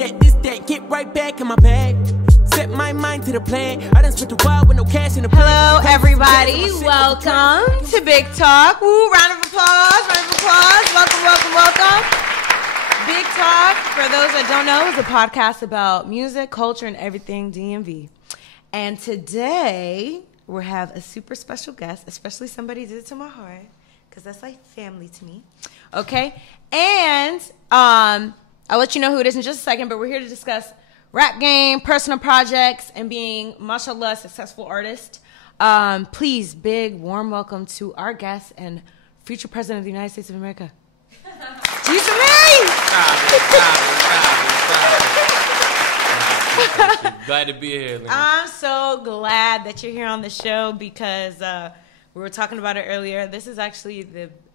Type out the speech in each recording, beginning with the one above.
that, get right back in my bag. Set my mind to the plan. I done spent a while with no cash in the bank. Hello, everybody. Welcome to BigTalk. Woo, round of applause, welcome. BigTalk, for those that don't know, is a podcast about music, culture, and everything DMV. And today, we have a super special guest, especially somebody did it to my heart, because that's like family to me. Okay? And I'll let you know who it is in just a second, but we're here to discuss rap game, personal projects, and being, mashallah, a successful artist. Please, big, warm welcome to our guest and future president of the United States of America, G-Salih! Glad to be here, Lena. I'm so glad that you're here on the show because we were talking about it earlier. This is actually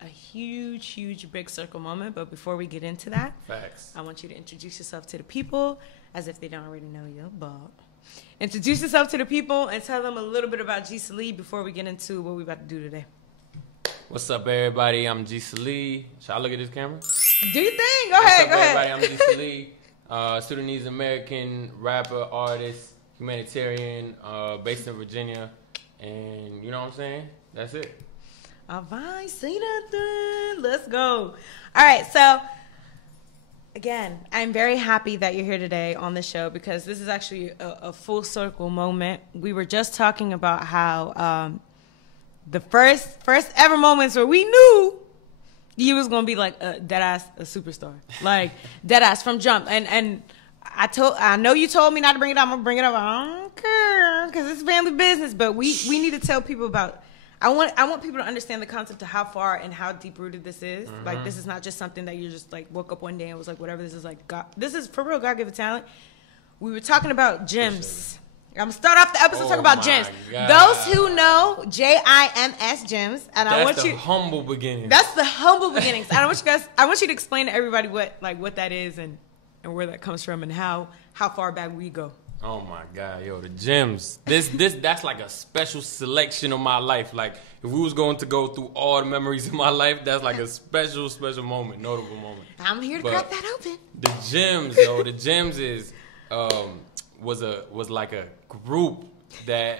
a huge big circle moment. But before we get into that, facts, I want you to introduce yourself to the people as if they don't already know you. But introduce yourself to the people and tell them a little bit about G-Salih before we get into what we're about to do today. What's up, everybody? I'm G-Salih. Should I look at this camera? Do your thing. Go ahead. Everybody? I'm G-Salih. Sudanese American rapper, artist, humanitarian, based in Virginia, and you know what I'm saying? That's it. All right, say nothing. Let's go. All right, so again, I'm very happy that you're here today on the show because this is actually a full circle moment. We were just talking about how the first ever moments where we knew you was gonna be like a deadass, a superstar, like deadass from jump. And I know you told me not to bring it up. I'm gonna bring it up. I don't care because it's family business. But we need to tell people about. I want people to understand the concept of how far and how deep rooted this is. Mm-hmm. Like this is not just something that you just like woke up one day and was like whatever. This is like God. This is for real. God given talent. We were talking about gems. I'm gonna start off the episode talking about gems. God. Those who know GIMS gems, and I want you. That's the humble beginnings. That's the humble beginnings. And I want you to explain to everybody what that is and where that comes from and how far back we go. Oh my God, yo, the gems. That's like a special selection of my life. Like if we was going to go through all the memories of my life, that's like a special moment, notable moment. I'm here to crack that open. The gems, yo, the gems is was like a group that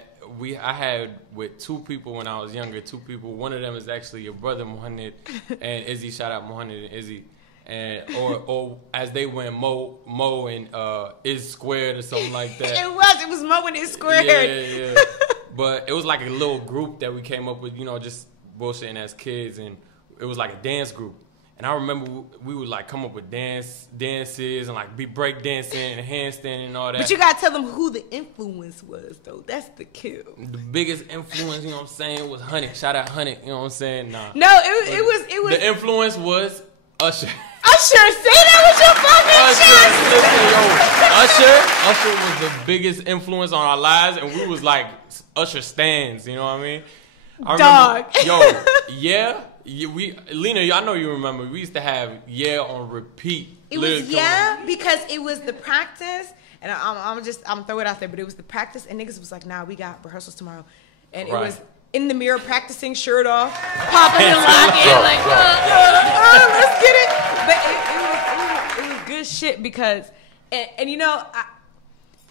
I had with two people when I was younger. Two people. One of them is actually your brother Muhammad and Izzy. Shout out Muhammad and Izzy. And or as they went Mo and Is Squared or something like that. It was Mo and Is Squared. Yeah. But it was like a little group that we came up with, just bullshitting as kids, and it was like a dance group. And I remember we would like come up with dances and like be break dancing and handstanding and all that. But you gotta tell them who the influence was though. That's the kill. The biggest influence, you know what I'm saying, was Honey. Shout out Honey, you know what I'm saying? Nah. No, it was the influence was Usher. Usher, say that with your fucking chest. Usher was the biggest influence on our lives, and we was like Usher stans, you know what I mean? Dog. Lena, I know you remember. We used to have on repeat. It was because it was the practice, and I'm throw it out there, but it was the practice, and niggas was like, nah, we got rehearsals tomorrow, and it was in the mirror practicing, shirt off, popping and locking, like, let's get it. But it was good shit because, and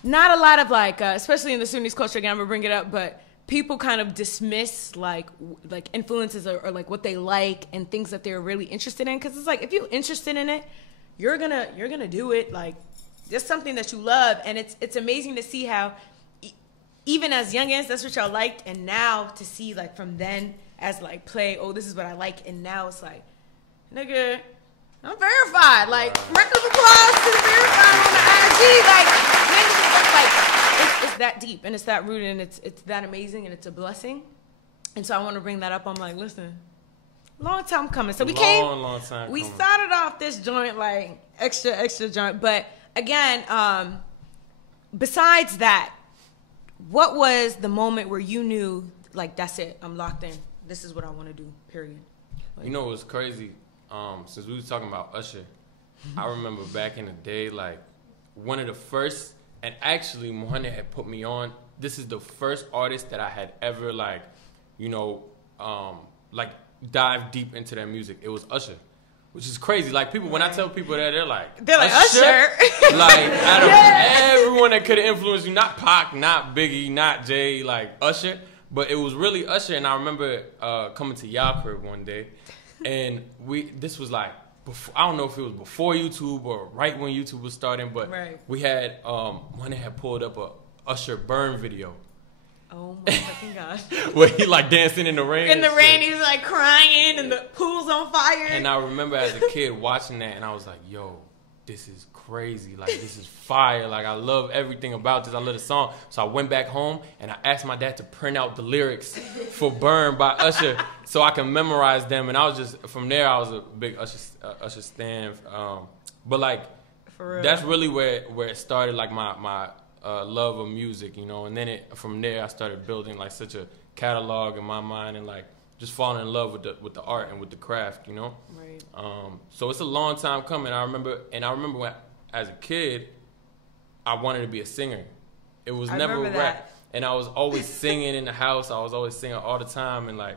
not a lot of like, especially in the Sunnis culture. Again, I'm gonna bring it up, but people kind of dismiss like influences or like what they like and things that they're really interested in. Because it's like if you're interested in it, you're gonna do it. Like just something that you love, and it's amazing to see how even as young as that's what y'all liked, and now to see like from then as like play, oh this is what I like, and now it's like, nigga, I'm verified. Like round of applause to the verified on the IG. Like niggas, like. It's that deep and it's that rooted and it's that amazing and it's a blessing. And so I want to bring that up. I'm like, listen, long time coming. So we started off this joint like extra joint. But again, besides that, what was the moment where you knew like that's it, I'm locked in, this is what I want to do, period? Like, it was crazy. Since we was talking about Usher, I remember back in the day, like one of the first. And actually, Muhammad had put me on. This is the first artist that I had ever dive deep into their music. It was Usher. which is crazy. Like people, when I tell people that, they're like Usher. Like out of everyone that could have influenced you, not Pac, not Biggie, not Jay, like Usher, but it was really Usher. And I remember coming to y'all crib one day, and this was like before, I don't know if it was before YouTube or right when YouTube was starting, but we had one that had pulled up a Usher burn video. Oh my fucking gosh. Where he like dancing in the rain. In the rain, he was like crying and the pool's on fire. And I remember as a kid watching that and I was like, yo, this is crazy. Like, this is fire. Like, I love everything about this. I love the song. So I went back home and I asked my dad to print out the lyrics for Burn by Usher so I can memorize them. And I was just, from there, I was a big Usher stan. But like, for real, that's really where it started, like my love of music, you know, and then from there I started building like such a catalog in my mind and like just falling in love with the art and with the craft, you know. Right. So it's a long time coming. I remember when as a kid I wanted to be a singer. It was never rap, and I was always singing in the house. I was always singing all the time, and like,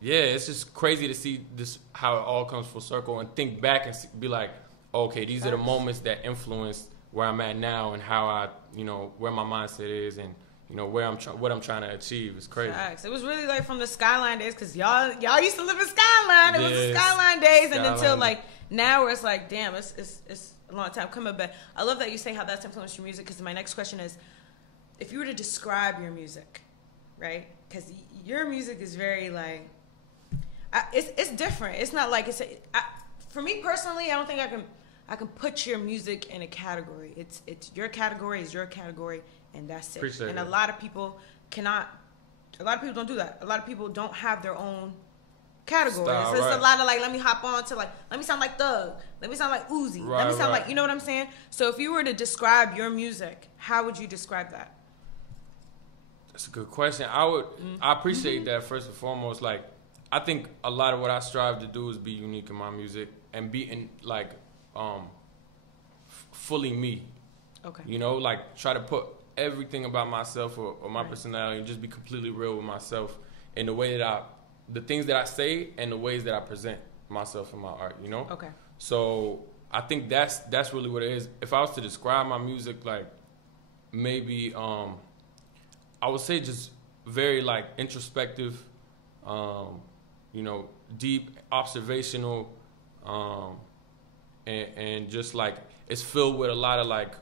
yeah, it's just crazy to see this how it all comes full circle and think back and be like, okay, these are the moments that influenced where I'm at now and how I, you know, where my mindset is and, you know, what I'm trying to achieve. Is crazy. Facts. It was really like from the Skyline days, because y'all used to live in Skyline. It was the Skyline days, and until like now where it's like, damn, it's a long time coming. But I love that you say how that's influenced your music, because my next question is, if you were to describe your music, right? Because your music is very like, it's different. It's not like for me personally, I don't think I can put your music in a category. It's your category is your category, and that's it. Appreciate and it. A lot of people don't do that. A lot of people don't have their own category. Style, so it's a lot of like, let me hop on to like, let me sound like Thug, let me sound like Uzi, let me sound like, you know what I'm saying? So if you were to describe your music, how would you describe that? That's a good question. I appreciate that first and foremost. Like, I think a lot of what I strive to do is be unique in my music and be in like fully me. Okay. You know, like try to put everything about myself or my personality and just be completely real with myself in the way that the things that I say and the ways that I present myself in my art, you know? Okay. So I think that's really what it is. If I was to describe my music, like maybe I would say just very like introspective, you know, deep, observational, and just like it's filled with a lot of like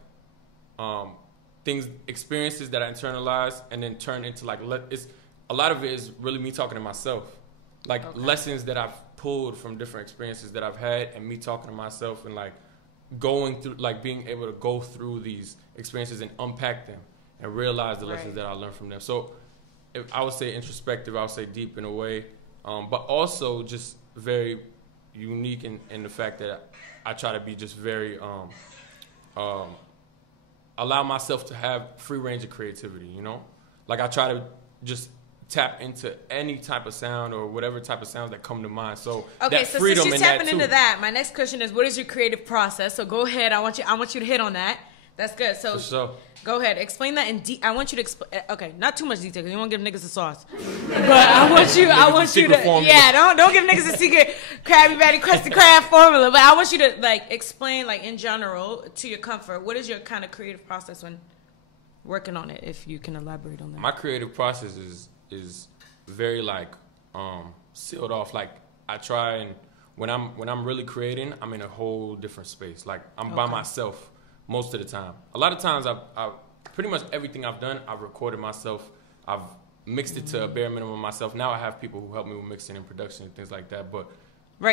experiences that I internalize and then turn into like a lot of it is really me talking to myself, like lessons that I've pulled from different experiences that I've had, and me talking to myself and like going through, like being able to go through these experiences and unpack them and realize the lessons that I learned from them. So if I would say introspective, I would say deep in a way, but also just very unique in the fact that I try to be just very allow myself to have free range of creativity, you know? Like I try to just tap into any type of sound or whatever type of sounds that come to mind. So okay, so since you're tapping into that, my next question is, what is your creative process? So go ahead, I want you to hit on that. That's good. So for sure. Go ahead, explain that in I want you to explain. Okay, not too much detail because you won't give niggas the sauce. But I want you to don't give niggas a secret Krabby Patty Krusty Krab formula. But I want you to like explain, like in general, to your comfort, what is your kind of creative process when working on it? If you can elaborate on that. My creative process is very like sealed off. Like I try, and when I'm really creating, I'm in a whole different space. Like I'm by myself most of the time. A lot of times I pretty much everything I've done, I've recorded myself. I've mixed it to a bare minimum myself. Now I have people who help me with mixing and production and things like that. But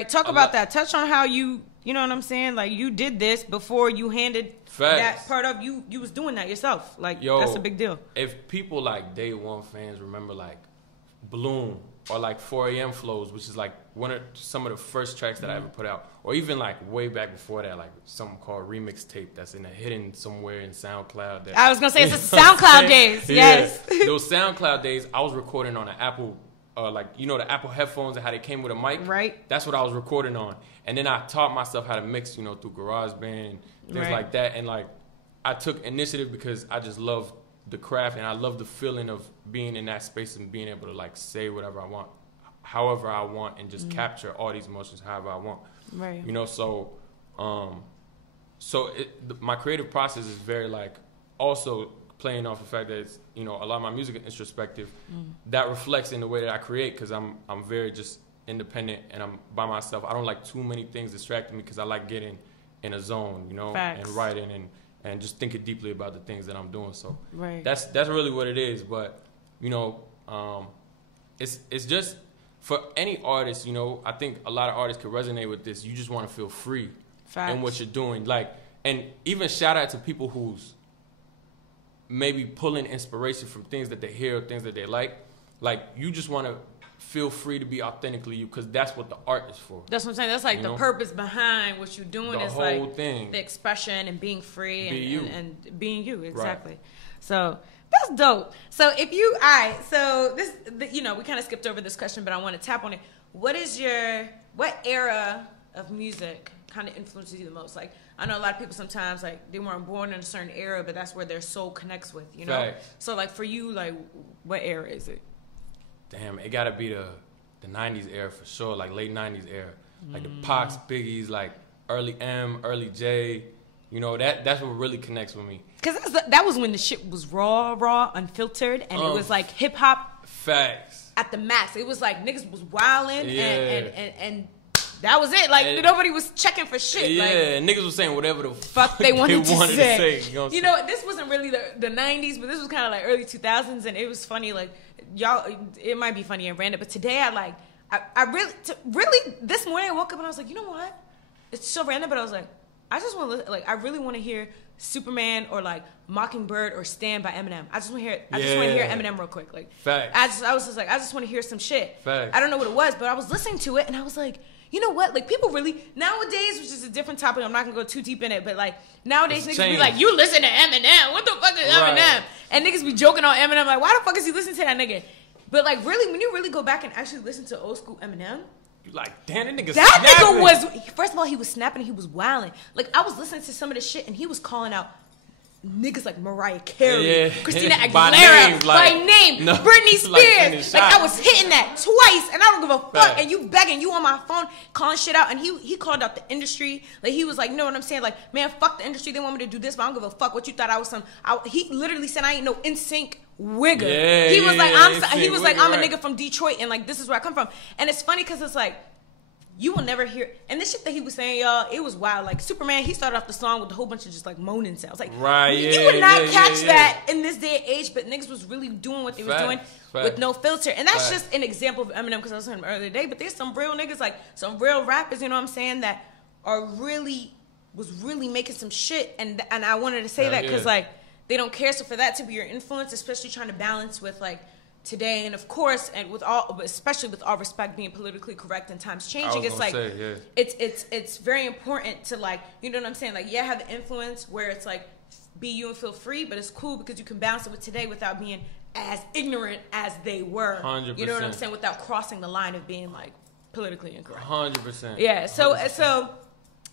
talk about that. Touch on how you know what I'm saying? Like you did this before you handed that part of you was doing that yourself. Like that's a big deal. If people like Day One fans remember like Bloom or like 4 a.m. Flows, which is like some of the first tracks that I ever put out, or even like way back before that, like something called Remix Tape that's hidden somewhere in SoundCloud. I was gonna say it's the SoundCloud days. Yes, those SoundCloud days, I was recording on an Apple, like you know the Apple headphones and how they came with a mic. Right. That's what I was recording on, and then I taught myself how to mix, you know, through GarageBand and things like that, and like I took initiative because I just love the craft and I love the feeling of being in that space and being able to like say whatever I want, however I want and just capture all these emotions however I want. Right. You know, so my creative process is very like also playing off the fact that it's, you know, a lot of my music is introspective. That reflects in the way that I create because I'm very just independent and I'm by myself. I don't like too many things distracting me because I like getting in a zone, you know, Facts. and writing and just thinking deeply about the things that I'm doing. So right. that's really what it is. But, you know, it's just for any artist, you know, I think a lot of artists could resonate with this. You just want to feel free in what you're doing. Like, and even shout out to people who's maybe pulling inspiration from things that they hear or things that they like. Like, you just want to feel free to be authentically you because that's what the art is for. That's what I'm saying. That's like the purpose behind what you're doing. The is whole like thing. The expression and being free and being you. Exactly. Right. So that's dope. So if you, all right, so this, you know, we kind of skipped over this question, but I want to tap on it. What era of music kind of influences you the most? Like, I know a lot of people sometimes, like, they weren't born in a certain era, but that's where their soul connects with, you know? Right. So, like, for you, like, what era is it? Damn, it gotta be the 90s era for sure, like late 90s era. Like the Pacs, Biggies, like early M, early J. You know, that's what really connects with me. Because that was when the shit was raw, unfiltered, and it was like hip-hop. Facts. At the max. It was like niggas was wilding and that was it. Like, nobody was checking for shit. Yeah, like, niggas was saying whatever the fuck they wanted to say. You know, this wasn't really the 90s, but this was kind of like early 2000s, and it was funny. Like, y'all, it might be funny and random, but today I really, this morning I woke up and I was like, you know what? It's so random, but I was like, I just want to, like, I really want to hear Superman or like Mockingbird or Stand by Eminem. I just want to hear it. I just want to hear Eminem real quick. Like, facts. I was just like, I just want to hear some shit. Facts. I don't know what it was, but I was listening to it and I was like, you know what? Like, people really, nowadays, which is a different topic, I'm not going to go too deep in it, but like, nowadays niggas be like, you listen to Eminem. What the fuck is Eminem? And niggas be joking on Eminem, like, why the fuck is he listening to that nigga? But like, really, when you really go back and actually listen to old school Eminem, you like, damn, that nigga snapping. Nigga was, first of all, he was snapping and he was wilding. Like, I was listening to some of the shit and he was calling out niggas like Mariah Carey, Christina Aguilera, by name, Britney Spears. Like, I was hitting that twice and I don't give a fuck. And you begging, you on my phone, calling shit out. And he called out the industry. Like, he was like, you know what I'm saying? Like, man, fuck the industry. They want me to do this, but I don't give a fuck what you thought I was he literally said I ain't no NSYNC wigger. He was like, I'm a nigga from Detroit and like, this is where I come from. And it's funny because it's like, you will never hear, and this shit that he was saying, y'all, it was wild. Like, Superman, he started off the song with a whole bunch of just like moaning sounds. Like, you would not catch that in this day and age, but niggas was really doing what they was doing with no filter. And that's just an example of Eminem, because I was saying him earlier today, but there's some real niggas, like some real rappers, you know what I'm saying, that was really making some shit. And I wanted to say that because like, they don't care. So for that to be your influence, especially trying to balance with like, today, and of course, and especially with all respect, being politically correct and times changing, it's like it's very important to like, you know what I'm saying, like, have the influence where it's like be you and feel free, but it's cool because you can balance it with today without being as ignorant as they were. 100%. You know what I'm saying, without crossing the line of being like politically incorrect. 100%. Yeah. So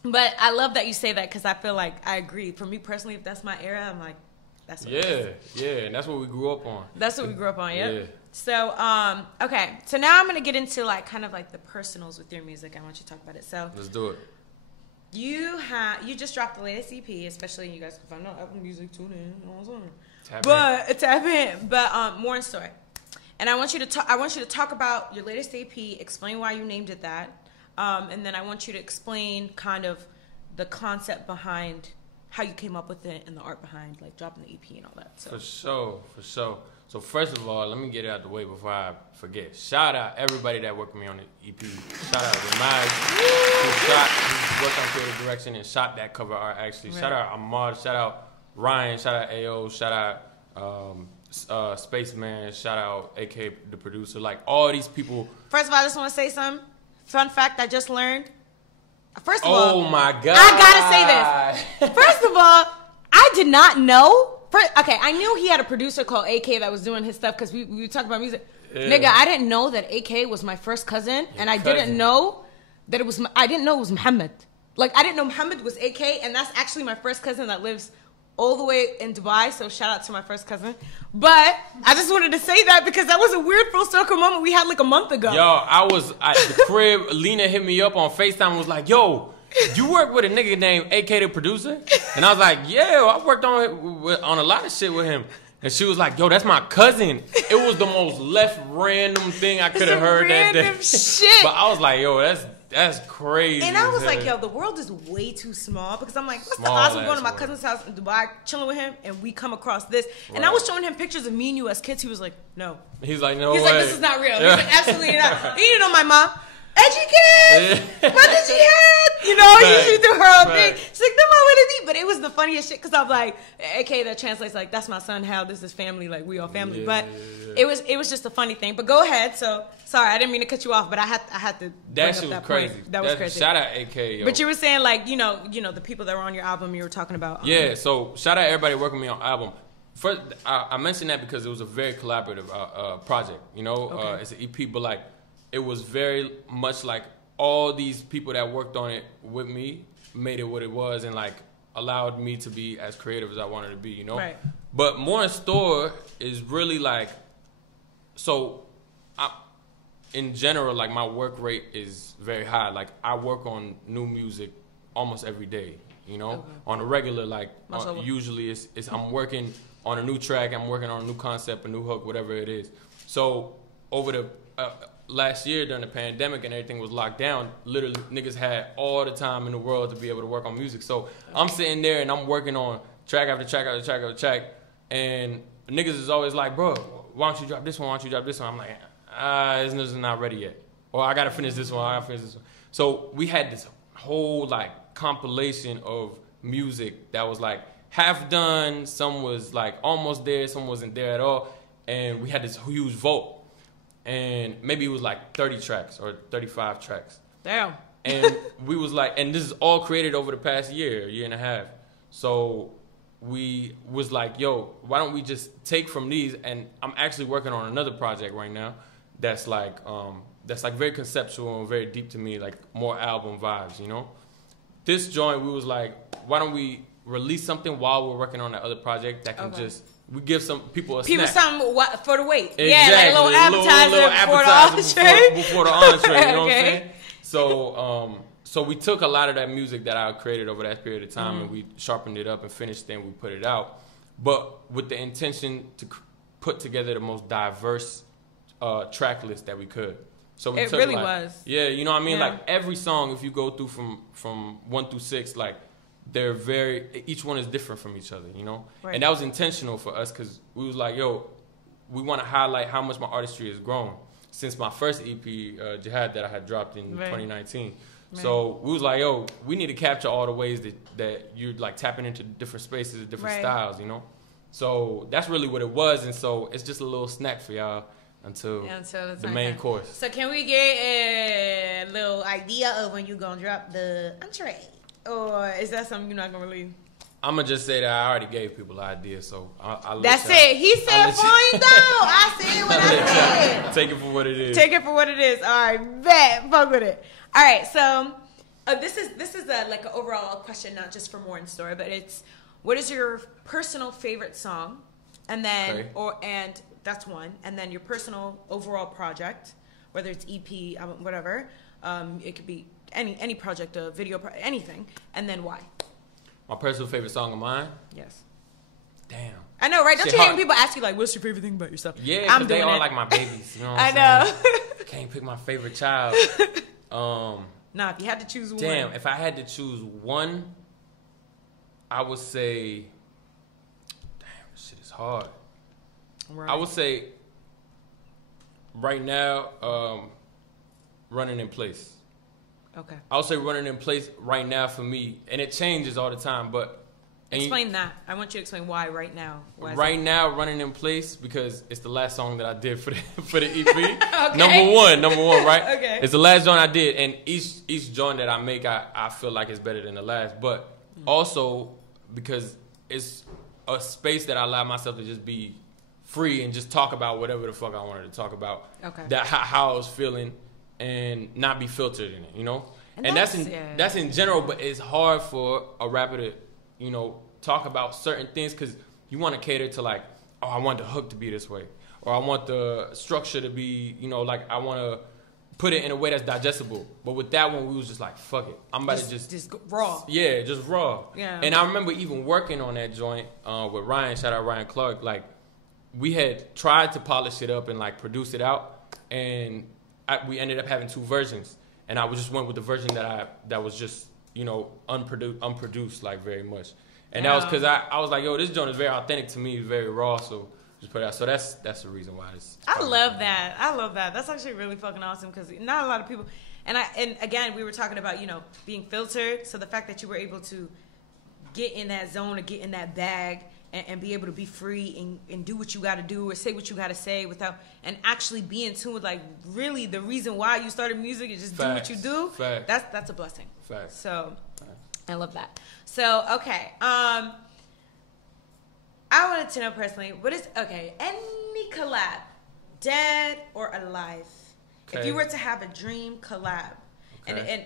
but I love that you say that because I feel like I agree. For me personally, if that's my era, I'm like, that's what it is. And that's what we grew up on. That's what we grew up on, yeah. So, okay. So now I'm going to get into like kind of like the personals with your music. I want you to talk about it. So let's do it. You just dropped the latest EP, especially you guys can find out Apple Music, tune in, you know what I'm saying? Tap in. But more in story. And I want you to talk about your latest EP, explain why you named it that. And then I want you to explain kind of the concept behind how you came up with it and the art behind like dropping the EP and all that. So. For sure. So first of all, let me get it out the way before I forget. Shout out everybody that worked with me on the EP. Shout out Ramaj, who worked on creative direction and shot that cover art actually. Right. Shout out Ahmad, shout out Ryan, shout out AO, shout out Spaceman, shout out AK the producer. Like all these people. First of all, I just want to say something. Fun fact I just learned. First of all, oh my God, I gotta say this. First of all, I did not know. Okay, I knew he had a producer called AK that was doing his stuff because we talked about music. Yeah. Nigga, I didn't know that AK was my first cousin, and I didn't know that it was. I didn't know it was Muhammad. Like, I didn't know Muhammad was AK, and that's actually my first cousin that lives all the way in Dubai, so shout out to my first cousin. But I just wanted to say that because that was a weird full circle moment we had like a month ago. Yo, I was at the crib. Lena hit me up on FaceTime and was like, yo, you work with a nigga named AK the producer? And I was like, yeah, I worked on a lot of shit with him. And she was like, yo, that's my cousin. It was the most left random thing I could have heard that day. Shit. But I was like, yo, that's crazy. And I was like, yo, the world is way too small because I'm like, what's the odds of going to my cousin's house in Dubai, chilling with him, and we come across this? Right. And I was showing him pictures of me and you as kids. He was like, no. He's like, no He's way. like, this is not real. He's like, absolutely not. He didn't know my mom. Edgy kid! What did she have? You know, she do her own thing. She's like, no, what did he? But it was the funniest shit because I'm like, AK that translates like, that's my son, Hal, this is family, like we all family. Yeah, but it was just a funny thing. But go ahead. So sorry, I didn't mean to cut you off, but I had to. That shit was crazy. That was crazy. Shout out AK. Yo. But you were saying like, you know, the people that were on your album you were talking about. Yeah. So shout out everybody working with me on album. First, I mentioned that because it was a very collaborative project. You know, okay. It's an EP, but like. It was very much like all these people that worked on it with me made it what it was and like allowed me to be as creative as I wanted to be, you know? Right. But More in Store is really like, so in general, like my work rate is very high. Like I work on new music almost every day, you know? Okay. On a regular, like usually it's I'm working on a new track, I'm working on a new concept, a new hook, whatever it is. So over the last year during the pandemic and everything was locked down, literally niggas had all the time in the world to be able to work on music. So I'm sitting there and I'm working on track after track after track after track, and niggas is always like, bro, why don't you drop this one? Why don't you drop this one? I'm like, this is not ready yet. Or I gotta finish this one. I gotta finish this one. So we had this whole like compilation of music that was like half done. Some was like almost there. Some wasn't there at all. And we had this huge vote. And maybe it was like 30 tracks or 35 tracks. Damn. And we was like, and this is all created over the past year and a half. So we was like, yo, why don't we just take from these? And I'm actually working on another project right now that's like very conceptual and very deep to me, like more album vibes, you know? This joint, we was like, why don't we release something while we're working on that other project that can just... We give some people a snack. Something for the wait. Exactly. Yeah, like a little appetizer before the entree. You know what I'm saying? So we took a lot of that music that I created over that period of time and we sharpened it up and finished it and we put it out. But with the intention to put together the most diverse track list that we could. So we took really like, was. Yeah, you know what I mean? Yeah. Like every song, if you go through from 1 through 6, like they're each one is different from each other, you know? Right. And that was intentional for us because we was like, yo, we want to highlight how much my artistry has grown since my first EP, Jihad, that I had dropped in 2019. Right. So we was like, yo, we need to capture all the ways that you're like tapping into different spaces, different styles, you know? So that's really what it was. And so it's just a little snack for y'all until the main course. So can we get a little idea of when you going to drop the entree? Or is that something you're not going to release? I'm going to just say that I already gave people an idea, so I'll let That's it. He said fine though. I said what I said. Take it for what it is. Take it for what it is. All right, bet. Fuck with it. All right, so this is like an overall question, not just for More in Store, but it's what is your personal favorite song? And then, and that's one. And then your personal overall project, whether it's EP, whatever. It could be any project, a video, anything, and then why? My personal favorite song of mine? Yes. Damn. I know, right? Don't you hate when people ask you, like, what's your favorite thing about yourself? Yeah, because they are like my babies, you know what I'm saying? I can't pick my favorite child. Nah, if you had to choose one. Damn, if I had to choose one, I would say, damn, this shit is hard. Right. I would say, right now, Running in Place. Okay. I would say Running in Place right now for me, and it changes all the time, but... Explain that. I want you to explain why right now. Right now, Running in Place, because it's the last song that I did for the EP. Okay. Number one, right? Okay. It's the last joint I did, and each joint that I make, I feel like it's better than the last, but also because it's a space that I allow myself to just be free and just talk about whatever the fuck I wanted to talk about. Okay. That how I was feeling and not be filtered in it, you know? And that's in general, but it's hard for a rapper to, you know, talk about certain things because you want to cater to like, oh, I want the hook to be this way, or I want the structure to be, you know, like I want to put it in a way that's digestible. But with that one, we was just like, fuck it, I'm about to just go raw. Yeah, just raw. Yeah. And I remember even working on that joint with Ryan. Shout out Ryan Clark. Like we had tried to polish it up and like produce it out, and we ended up having 2 versions. And I just went with the version that was just, you know, unproduced like very much. And that was because I was like, yo, this joint is very authentic to me, it's very raw, so just put it out. So that's the reason why it's. I love that. I love that. That's actually really fucking awesome because not a lot of people. And again, we were talking about, you know, being filtered. So the fact that you were able to get in that zone or get in that bag and be able to be free and do what you got to do or say what you got to say without and actually be in tune with like really the reason why you started music is just Facts. do what you do. Facts. That's a blessing. Facts. So Facts. I love that. So okay, I wanted to know personally any collab, dead or alive. Okay. If you were to have a dream collab, Okay.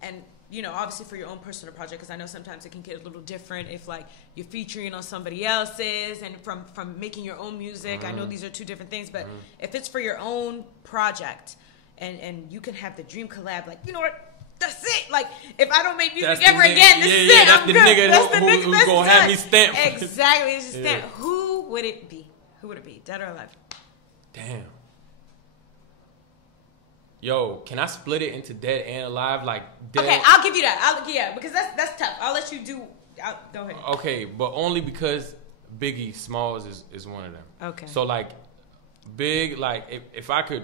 and you know, obviously for your own personal project, because I know sometimes it can get a little different if like you're featuring on somebody else's and from making your own music. I know these are 2 different things, but if it's for your own project and you can have the dream collab, like, you know what, that's it. Like, if I don't make music ever again, this is it. That's I'm the good. nigga That's the nigga who's gonna have me stamped. Exactly, it's just Yeah. stamped. Who would it be? Who would it be? Dead or alive? Damn. Yo, can I split it into dead and alive? Like dead. Okay, I'll give you that. Because that's tough. I'll let you do. Go ahead. Okay, but only because Biggie Smalls is one of them. Okay. So like, Big, like if I could,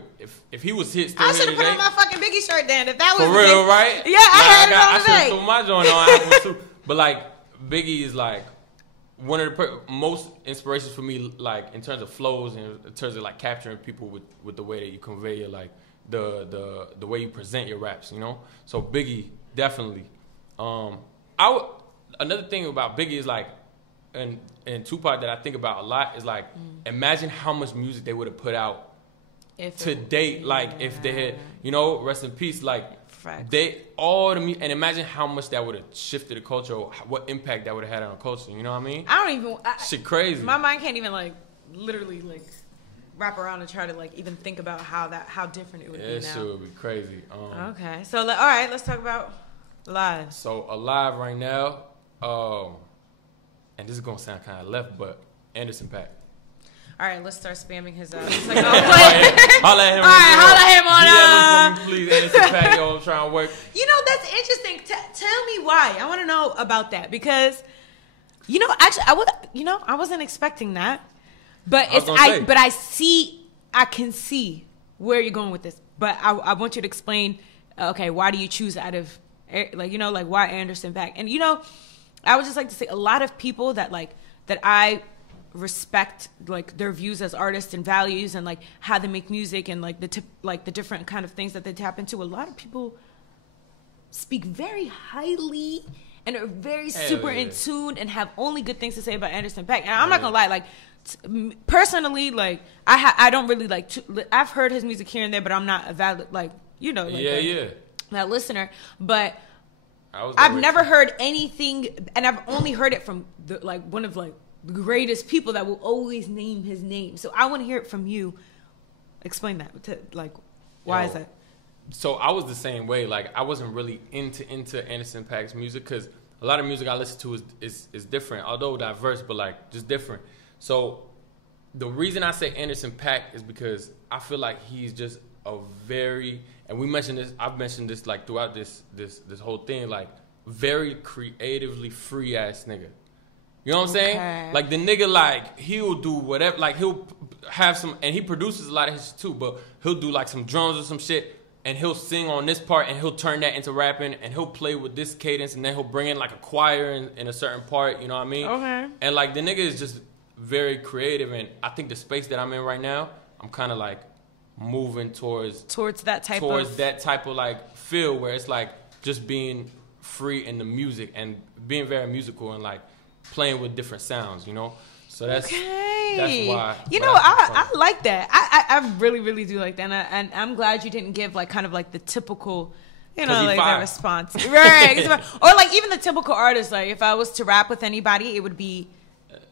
if he was still I here should have put today, on my fucking Biggie shirt then. If that was for the real, thing. right? Yeah, I had it on I should have today. thrown my joint on. I had one too. But like, Biggie is like one of the most inspirations for me, like in terms of flows and in terms of like capturing people with the way that you convey your like the way you present your raps, you know. So Biggie definitely. Another thing about Biggie is like, and Tupac that I think about a lot is like, imagine how much music they would have put out to date, like if they had, you know, rest in peace, like Facts. and imagine how much that would have shifted the culture, or what impact that would have had on the culture. You know what I mean? I don't even. Shit, crazy. My mind can't even like literally like wrap around and try to like even think about how different it would be That now. shit would be crazy. Okay, so all right, let's talk about live. So alive right now, and this is gonna sound kind of left, but Anderson .Paak. All right, let's start spamming his. Like, Holla at him. All right, holla him on. DM him for me, please. Anderson .Paak, yo, I'm trying to work. You know, that's interesting. Tell me why. I want to know about that because, you know, actually, I wasn't expecting that, but I can see where you're going with this. But I want you to explain. Okay, why do you choose out of like, you know, like why Anderson .Paak? And you know, I would just like to say a lot of people that I respect like their views as artists and values and like how they make music and like the different kind of things that they tap into. A lot of people speak very highly and are very super in tune and have only good things to say about Anderson .Paak. And I'm not gonna lie, like personally, like I don't really like. I've heard his music here and there, but I'm not a valid like, you know, like that listener. But I've never heard anything, and I've only heard it from one of like the greatest people that will always name his name. So I want to hear it from you. Explain that. Why is that? So I was the same way. Like I wasn't really into Anderson .Paak's music because a lot of music I listen to is different, although diverse, but like just different. So the reason I say Anderson .Paak is because I feel like he's just a very, and we mentioned this, I've mentioned this like throughout this whole thing, like very creatively free ass nigga. You know what I'm saying? Like the nigga, like he'll do whatever, like he'll have some, and he produces a lot of his shit too, but he'll do like some drums or some shit, and he'll sing on this part, and he'll turn that into rapping, and he'll play with this cadence, and then he'll bring in like a choir in a certain part, you know what I mean? Okay. And like the nigga is just very creative, and I think the space that I'm in right now, I'm kind of like moving towards that type of like feel where it's like just being free in the music and being very musical and like playing with different sounds, you know. So that's why. You know, I like that. I really, really do like that, and I'm glad you didn't give like kind of like the typical You know, like that response. Right. Or like even the typical artist, like if I was to rap with anybody, it would be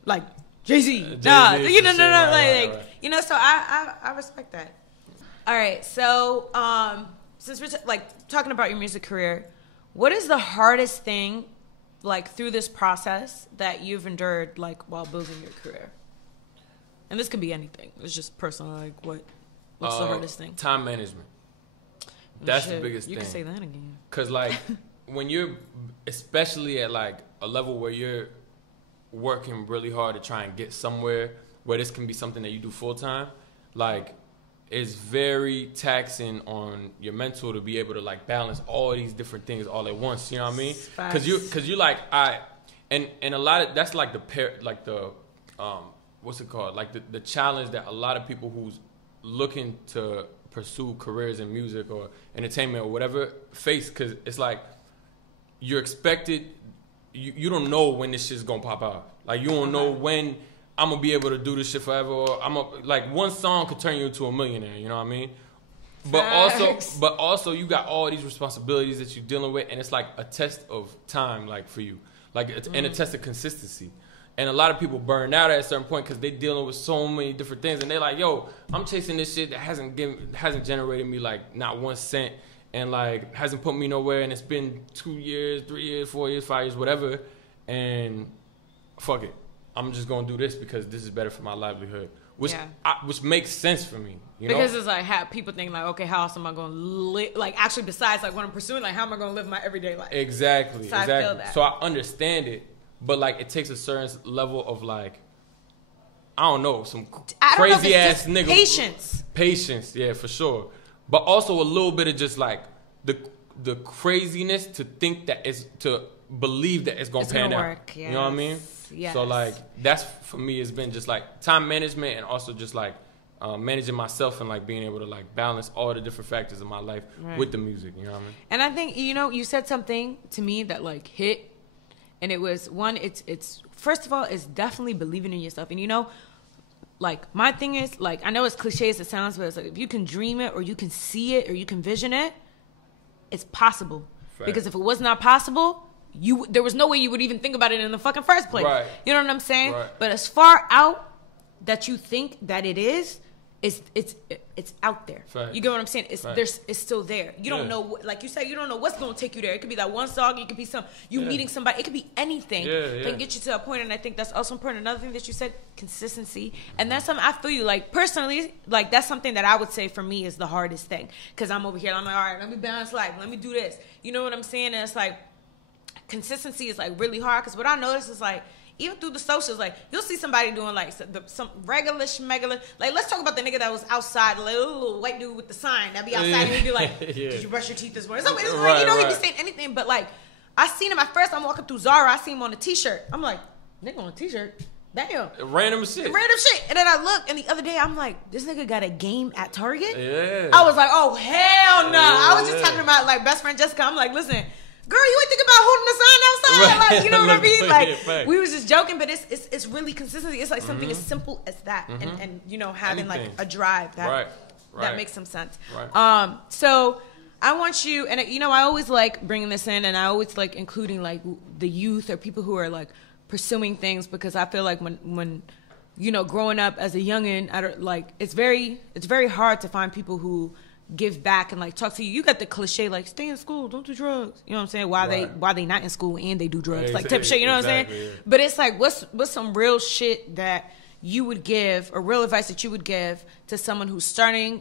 like Jay-Z. Nah, you know, right. You know, so I respect that. All right. So since we're like talking about your music career, what is the hardest thing like through this process that you've endured like while building your career? And this can be anything. It's just personal. Like what's the hardest thing? Time management. That's the biggest thing. You can say that again. Cause like when you're, especially at like a level where you're working really hard to try and get somewhere where this can be something that you do full time, like it's very taxing on your mental to be able to like balance all these different things all at once. You know what I mean? Cause you like and a lot of that's like the what's it called? Like the challenge that a lot of people who's looking to pursue careers in music or entertainment or whatever face, because it's like you're expected, you don't know when this shit's gonna pop out. Like you don't know when I'm gonna be able to do this shit forever, or like one song could turn you into a millionaire, you know what I mean? But also you got all these responsibilities that you're dealing with, and it's like a test of time, like for you, like and a test of consistency. And a lot of people burn out at a certain point because they're dealing with so many different things. And they're like, yo, I'm chasing this shit that hasn't generated me like not 1 cent and like hasn't put me nowhere. And it's been 2 years, 3 years, 4 years, 5 years, whatever. And fuck it. I'm just going to do this because this is better for my livelihood. Which makes sense for me. You know? Because it's like people think like, okay, how else am I going to live? Like actually besides like what I'm pursuing, like how am I going to live my everyday life? Exactly. So I feel that. So I understand it. But like it takes a certain level of like, I don't know, some crazy ass nigga. Patience, yeah, for sure. But also a little bit of just like the craziness to think that to believe that it's gonna pan out. Yes. You know what I mean? Yes. So like that's for me. It's been just like time management and also just like managing myself and like being able to like balance all the different factors of my life with the music. You know what I mean? And I think you said something to me that like hit. And it was one, it's first of all, it's definitely believing in yourself. And like my thing is like, I know it's cliche as it sounds, but it's like if you can dream it or you can see it or you can vision it, it's possible. Fact. Because if it was not possible, there was no way you would even think about it in the fucking first place. Right. You know what I'm saying? Right. But as far out that you think that it is, it's out there. Fact. You get what I'm saying? It's still there. You don't know, like you said, you don't know what's going to take you there. It could be that one song. It could be meeting somebody. It could be anything that can get you to that point. And I think that's also important. Another thing that you said, consistency. And that's something I feel you. Like personally, like that's something that I would say for me is the hardest thing. Because I'm over here. I'm like, all right, let me balance life. Let me do this. You know what I'm saying? And it's like consistency is like really hard. Because what I notice is like, even through the socials, like, you'll see somebody doing, like, some regular schmegular. Like, let's talk about the nigga that was outside, like, a little white dude with the sign that be outside, and he'd be like, did you brush your teeth this morning? It's like, he'd be saying anything, but, like, I seen him at first. I'm walking through Zara. I see him on a T-shirt. I'm like, nigga on a T-shirt? Damn. Random shit. And then I look, and the other day, I'm like, this nigga got a game at Target? Yeah. I was like, oh, hell no. I was just talking about, like, best friend Jessica. I'm like, listen, girl, you ain't thinking about holding the sign outside? Like, you know what I mean? Like, we was just joking, but it's really consistency. It's like something as simple as that. And having like a drive that makes some sense. Right. So I want you, and I always like bringing this in, and I always like including like the youth or people who are like pursuing things, because I feel like when growing up as a youngin', it's very hard to find people who give back and like talk to you. You got the cliche like stay in school, don't do drugs. You know what I'm saying? Why they not in school and they do drugs, like type shit. You know what I'm saying? Yeah. But it's like what's some real shit that you would give, or real advice that you would give to someone who's starting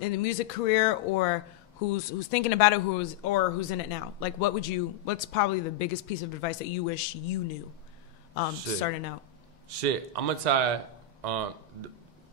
in the music career, or who's thinking about it, who's in it now? Like what's probably the biggest piece of advice that you wish you knew starting out? I'm gonna tie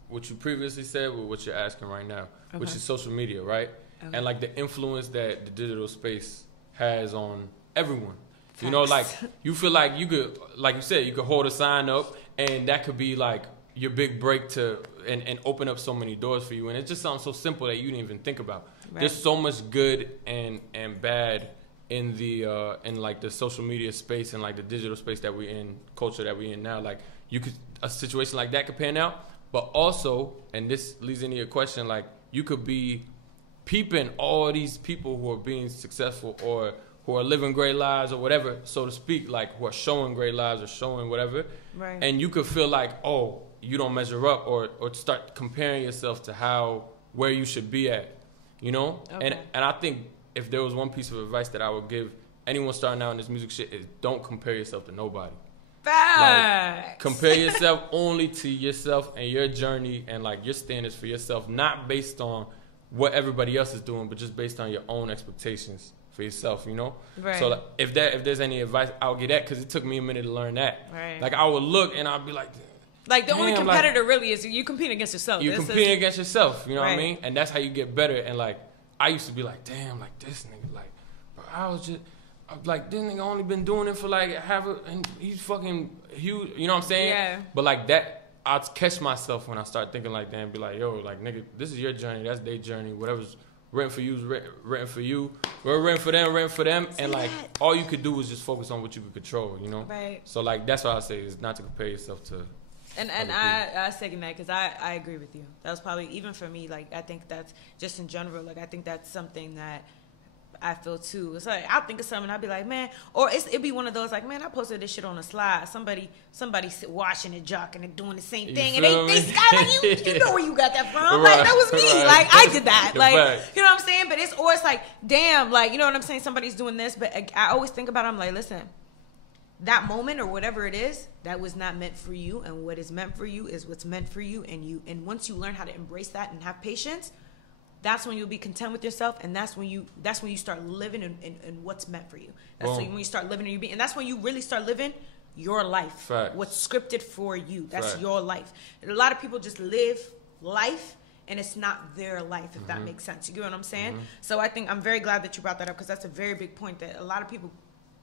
what you previously said with what you're asking right now. Okay. Which is social media, right? Okay. And like the influence that the digital space has on everyone. Facts. You know, like you feel like you could, like you said, you could hold a sign up and that could be like your big break to and open up so many doors for you. And it just sounds so simple that you didn't even think about. Right. There's so much good and bad in the in like the social media space and like the digital space that we're in, culture that we're in now. Like a situation like that could pan out, but also, and this leads into your question, like you could be peeping all these people who are being successful or who are living great lives or whatever, so to speak, like who are showing great lives or showing whatever. Right. And you could feel like, oh, you don't measure up, or start comparing yourself to where you should be at, you know? Okay. And I think if there was one piece of advice that I would give anyone starting out in this music shit is don't compare yourself to nobody. Facts. Like, compare yourself only to yourself and your journey and like your standards for yourself, not based on what everybody else is doing, but just based on your own expectations for yourself, you know? Right. So like, if there's any advice, I'll get that, because it took me a minute to learn that. Right. Like I would look and I'd be like the only competitor really is you competing against yourself. You competing against yourself, you know what I Right. mean? And that's how you get better. And like I used to be like, damn, like this nigga, like, bro, I was like, this nigga only been doing it for like and he's fucking huge, you know what I'm saying? Yeah. But like that, I'd catch myself when I start thinking like that and be like, yo, like nigga, this is your journey, that's their journey, whatever's written for you is written for you. We're written for them. And like all you could do is just focus on what you could control, you know? Right. So like that's what I say is not to compare yourself to. And I second that, because I agree with you. That was probably, even for me, like I think that's just in general, like I think that's something that I feel too. It's like I'll think of something, I'll be like, man, or it'd be one of those like, man, I posted this shit on a slide. Somebody watching it, jocking and doing the same thing, and they Sky, like, you know where you got that from? Right, like that was me. right. Like I did that. Like Right. you know what I'm saying? But it's like, damn, like you know what I'm saying? Somebody's doing this, but I always think about it, I'm like, listen, that moment or whatever it is, that was not meant for you, and what is meant for you is what's meant for you, and once you learn how to embrace that and have patience, that's when you'll be content with yourself, and that's when you start living in what's meant for you. That's when you start living in your being, and that's when you really start living your life. Facts. What's scripted for you. That's Facts. your life. And a lot of people just live life, and it's not their life, if that makes sense. You get what I'm saying? So I think I'm very glad that you brought that up, because that's a very big point that a lot of people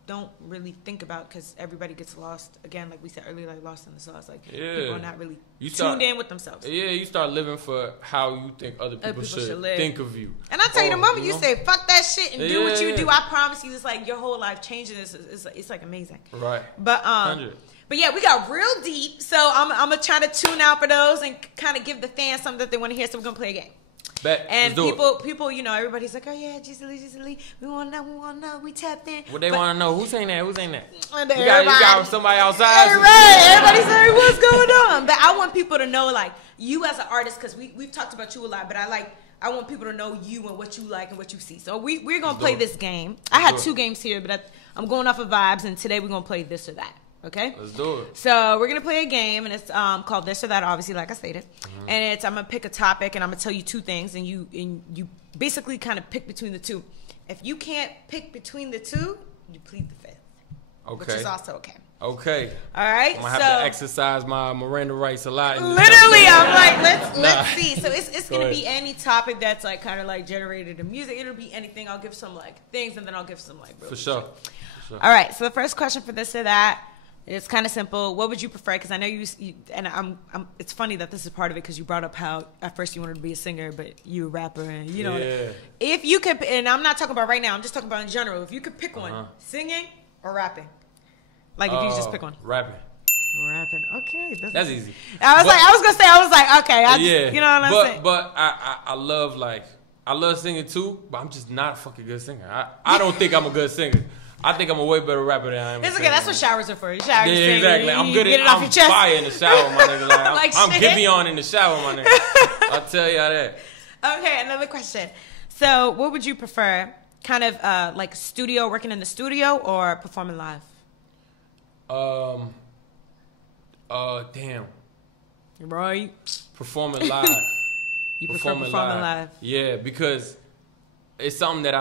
don't really think about, because everybody gets lost, again, like we said earlier, like lost in the sauce. Like people are not really tuned in with themselves. Yeah, you start living for how you think other people should think of you. And I tell you, the moment you say fuck that shit and do what you do, Yeah. I promise you, it's like your whole life changing. It's like amazing. Right. But 100. But yeah, we got real deep, so I'm gonna try to tune out for those and kind of give the fans something that they want to hear. So we're gonna play a game. Bet. And Let's do it. people, you know, everybody's like, oh yeah, G-Salih, we wanna know, we tapped in. What they want to know? Who's saying that? Who's saying that? And You got somebody outside. Everybody's saying what's going on. But I want people to know, like, you as an artist, because we've talked about you a lot, but I want people to know you and what you like and what you see. So we're gonna play this game. I had 2 games here, but I'm going off of vibes, and today we're gonna play this or that. Okay? Let's do it. So we're gonna play a game, and it's called This or That, obviously, like I stated. And I'm gonna pick a topic, and I'm gonna tell you 2 things, and you basically kind of pick between the 2. If you can't pick between the 2, you plead the 5th. Okay. Which is also okay. Okay. All right. I'm gonna have to exercise my Miranda rights a lot. Literally, I'm like, let's see. So it's Go gonna ahead. be any topic that's like kind of like generated in music. It'll be anything. I'll give some like things, and then I'll give some like. For sure. All right. So the first question for This or That. It's kind of simple. What would you prefer? Because I know you and I'm. It's funny that this is part of it, because you brought up how at first you wanted to be a singer, but you a rapper, and you know. Yeah. If you could, and I'm not talking about right now. I'm just talking about in general. If you could pick one, singing or rapping, like if you just pick one. Rapping. Rapping. Okay, That's easy. I was like, okay, you know what I'm saying. But I love singing too, but I'm just not a fucking good singer. I don't think I'm a good singer. I think I'm a way better rapper than I am. It's okay. That's what showers are for. You shower, Yeah, sing, exactly. I'm good get at. it off I'm your chest. fire in the shower, my nigga. Like, Like I'm shit. Giveon in the shower, my nigga. I'll tell y'all that. Okay, another question. So, what would you prefer? Kind of like working in the studio, or performing live? Damn. Right. Performing live. You prefer performing live? Yeah, because it's something that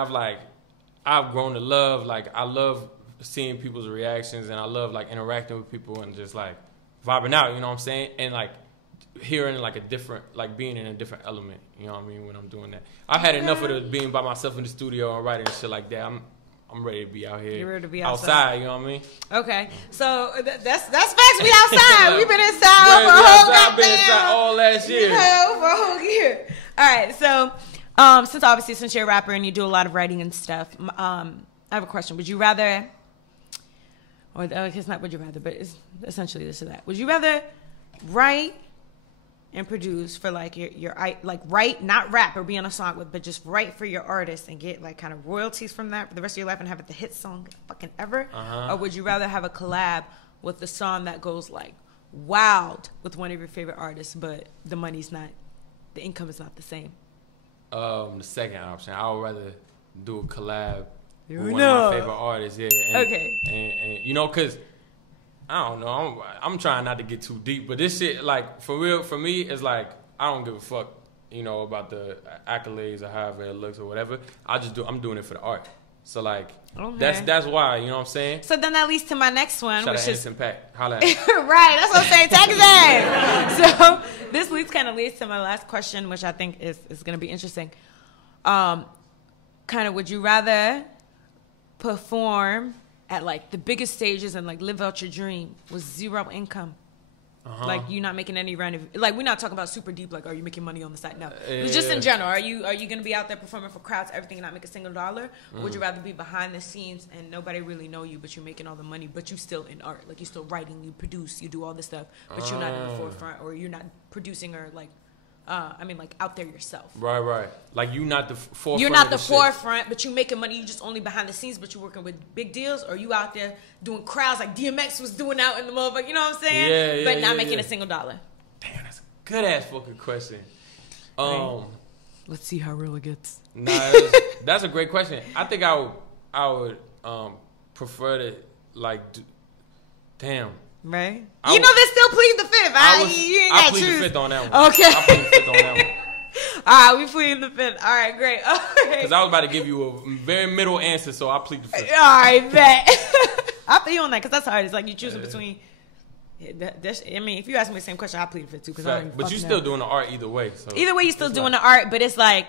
I've grown to love. Like, I love seeing people's reactions, and I love like interacting with people and just like vibing out, you know what I'm saying? And like hearing like a different, like being in a different element, you know what I mean, when I'm doing that. I've had enough of the being by myself in the studio and writing and shit like that. I'm ready to be out here. You're ready to be outside, you know what I mean? Okay. So that's facts. We outside. We've been inside Right, for a whole I've been inside all last year. for a whole year. All right. So since you're a rapper and you do a lot of writing and stuff, I have a question. Would you rather, or it's not would you rather, but it's essentially this or that. Would you rather write and produce for like your like write, not rap or be on a song with, but just write for your artist and get like kind of royalties from that for the rest of your life and have it the hit song fucking ever? Or would you rather have a collab with the song that goes like wild with one of your favorite artists, but the income is not the same? The second option. I would rather do a collab with one of my favorite artists. Yeah. And you know, cause I don't know. I'm trying not to get too deep, but this shit, like, for real, for me, it's like, I don't give a fuck, you know, about the accolades or however it looks or whatever. I'm doing it for the art. So, like, that's why, you know what I'm saying? So then that leads to my next one, Shout which out is... Innocent Pack. Holla at me. Right, that's what I'm saying. Tag his ass. So this kind of leads to my last question, which I think is going to be interesting. Kind of, would you rather perform at like the biggest stages and like live out your dream with zero income? Like you not making any rent, like we're not talking about super deep, like are you making money on the side? No, it's just in general. Are you gonna be out there performing for crowds, everything, and not make a single dollar? Or would you rather be behind the scenes and nobody really know you, but you're making all the money, but you still in art, like you still writing, you produce, you do all this stuff, but you're not in the forefront, or you're not producing, or like like out there yourself. Right. Like you not the forefront. You're not the forefront, but you making money. You just only behind the scenes, but you're working with big deals. Or you out there doing crowds like DMX was doing out in the motherfucker. You know what I'm saying? Yeah. But not making a single dollar. Damn, that's a good ass fucking question. Let's see how real it gets. Nah, that's a great question. I think I would prefer to like damn. Right? You know they still plead the fifth. You ain't got to choose. I plead the fifth on that one. Okay. I plead the fifth on that one. All right, we plead the fifth. All right, great. Because I was about to give you a very middle answer, so I plead the fifth. All right, bet. I feel you on that because that's hard. It's like you choosing between... if you ask me the same question, I plead the fifth too. But you still doing the art either way. So either way, you're still doing the art, but it's like...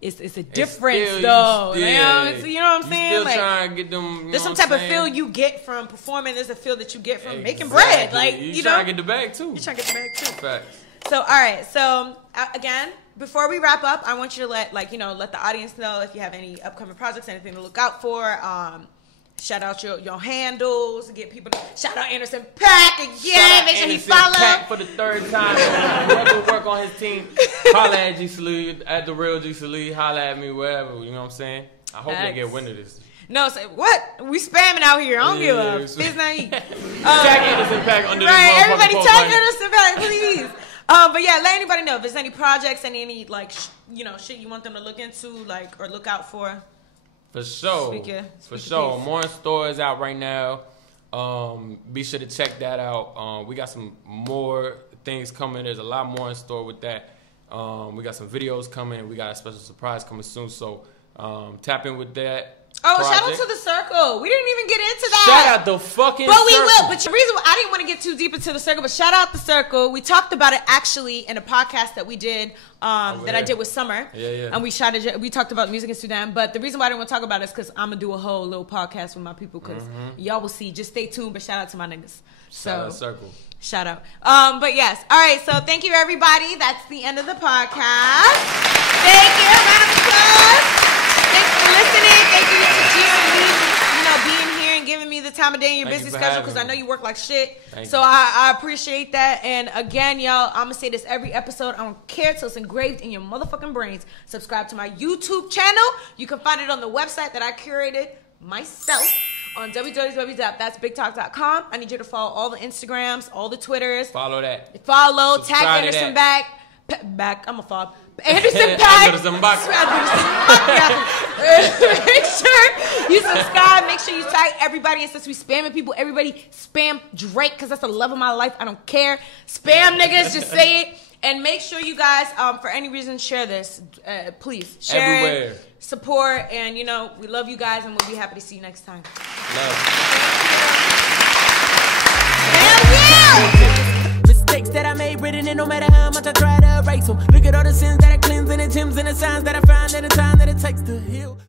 It's a difference, though. You know what I'm saying? Still like, trying to get them. There's some type of feel you get from performing. There's a feel that you get from making bread. Like you trying to get the bag too. You trying to get the bag too. Facts. So all right. So again, before we wrap up, I want you to let the audience know if you have any upcoming projects, anything to look out for. Shout out your handles. Get people. Shout out Anderson Pack again. Make sure you follow. Pack for the third time. Whoever work on his team. Holla at G-Salih, at the real G-Salih. Holla at me wherever. You know what I'm saying? I hope they get wind of this. No, say what? We spamming out here. I don't give a fizz name. Tag Anderson Pack under this right, everybody post tag Anderson Pack, please. But yeah, let anybody know if there's any projects, any like shit you want them to look into, like, or look out for. For sure. For sure. More in stores out right now. Be sure to check that out. We got some more things coming. There's a lot more in store with that. We got some videos coming. We got a special surprise coming soon. So tap in with that. Oh, shout out to the circle. We didn't even get into that. Shout out the fucking circle. But we will. But the reason why I didn't want to get too deep into the circle, but shout out the circle. We talked about it actually in a podcast that we did, I did with Summer. Yeah. And we talked about music in Sudan. But the reason why I didn't want to talk about it is because I'm going to do a whole little podcast with my people because y'all will see. Just stay tuned. But shout out to my niggas. Shout out circle. Shout out. But yes. All right. So thank you, everybody. That's the end of the podcast. Thank you. Round of applause. Thanks for listening. Thank you to G-Salih, being here and giving me the time of day in your busy schedule because I know you work like shit. So I appreciate that. And again, y'all, I'm going to say this every episode. I don't care till it's engraved in your motherfucking brains. Subscribe to my YouTube channel. You can find it on the website that I curated myself on www.that'sbigtalk.com. I need you to follow all the Instagrams, all the Twitters. Follow that. Tag Anderson back. I'm going to follow. Anderson Pack. Make sure you subscribe. Make sure you tag everybody. And since we spamming people, everybody spam Drake because that's the love of my life. I don't care. Spam niggas. Just say it. And make sure you guys, for any reason, share this. Please share everywhere. It, support, and we love you guys, and we'll be happy to see you next time. Love. Hell yeah! Mistakes that I made, written in no matter how much I try to erase them. Look at all the sins that I cleanse and the gems and the signs that I find at the time that it takes to heal.